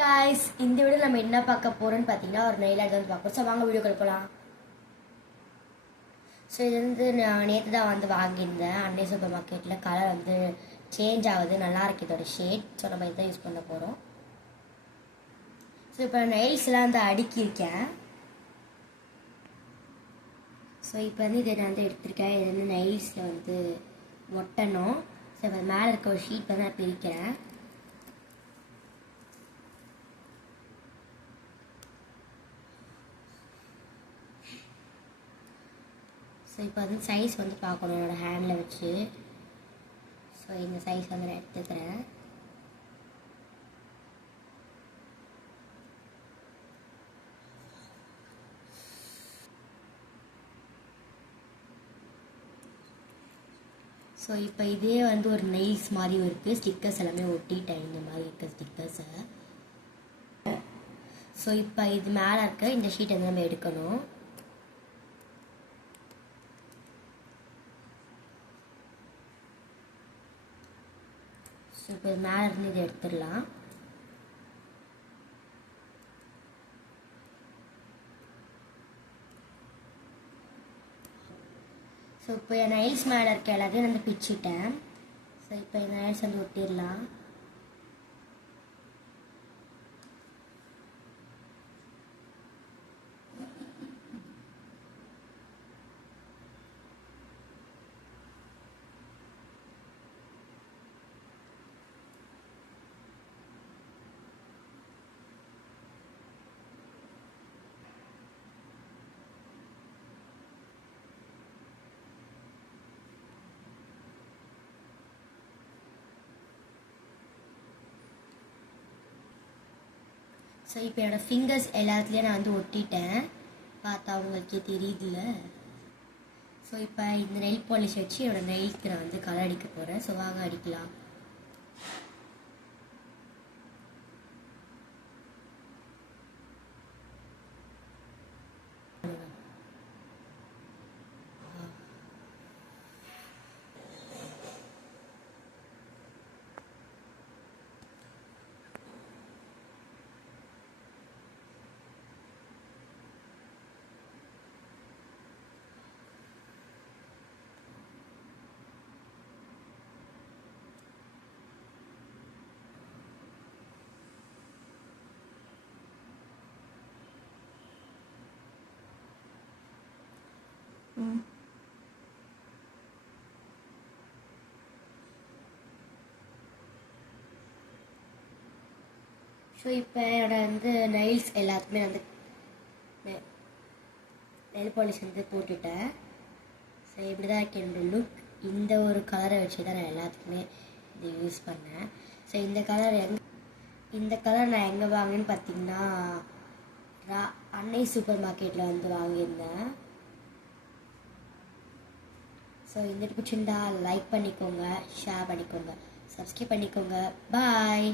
guys, இந்த video நம்ம என்ன பார்க்க போறோம்னு பார்த்தீங்கன்னா ஒரு நெயில் ஆர்ட் வந்து பார்ப்போம். ஸோ வாங்க வீடியோக்குள்ள போகலாம். ஸோ இது வந்து நான் நேற்று தான் வந்து வாங்கியிருந்தேன் அன்னை சூப்பர் மார்க்கெட்டில். கலர் வந்து சேஞ்ச் ஆகுது, நல்லா இருக்கு இதோட ஷேட். ஸோ நம்ம இதை யூஸ் பண்ண போகிறோம். ஸோ இப்போ நெயில்ஸ்லாம் வந்து அடுக்கியிருக்கேன். ஸோ இப்போ வந்து இதை நான் வந்து எடுத்திருக்கேன். இது வந்து நெயில்ஸில் வந்து ஒட்டணும். ஸோ இப்போ மேலே இருக்க ஒரு ஷீட் வந்து நான் பிரிக்கிறேன். ஸோ இப்போ வந்து சைஸ் வந்து பார்க்கணும் என்னோடய ஹேண்டில் வச்சு. ஸோ இந்த சைஸ் வந்து நான் எடுத்துக்கிறேன். ஸோ இப்போ இதே வந்து ஒரு நெயில்ஸ் மாதிரி இருக்குது. ஸ்டிக்கர்ஸ் எல்லாமே ஒட்டிட்டேன், இந்த மாதிரி இருக்க ஸ்டிக்கர்ஸை. ஸோ இப்போ இது மேலே இருக்க இந்த ஷீட்டை வந்து நம்ம எடுக்கணும். ஸோ இப்போ இது மேலே இருந்து இதை எடுத்துடலாம். ஸோ இப்போ என் நைல்ஸ் மேலே இருக்க எல்லாத்தையும் நான் பிச்சிட்டேன். ஸோ இப்போ இந்த நைல்ஸ் வந்து ஒட்டிடலாம். ஸோ இப்போ என்னோடய ஃபிங்கர்ஸ் எல்லாத்துலேயும் நான் வந்து ஒட்டிட்டேன். பார்த்தா அவங்களுக்கே தெரியுதுல்ல. ஸோ இப்போ இந்த நெயில் பாலிஷ் வச்சு என்னோடய நெயிலுக்கு நான் வந்து கலர் அடிக்க போகிறேன். ஸோ வாங்க அடிக்கலாம். ஸோ இப்போ என்னோட வந்து நெயில்ஸ் எல்லாத்துக்குமே வந்து நெயில் பாலிஷ் வந்து போட்டுட்டேன். ஸோ இப்படி தான் இருக்கு என்னோடய லுக். இந்த ஒரு கலரை வச்சு தான் நான் எல்லாத்துக்குமே இது யூஸ் பண்ணேன். ஸோ இந்த கலர் நான் எங்கே வாங்கினேன்னு பார்த்தீங்கன்னா அன்னை சூப்பர் மார்க்கெட்டில் வந்து வாங்கியிருந்தேன். ஸோ இந்த பிடிச்சிருந்தா லைக் பண்ணிக்கோங்க, ஷேர் பண்ணிக்கோங்க, சப்ஸ்கிரைப் பண்ணிக்கோங்க. பாய்.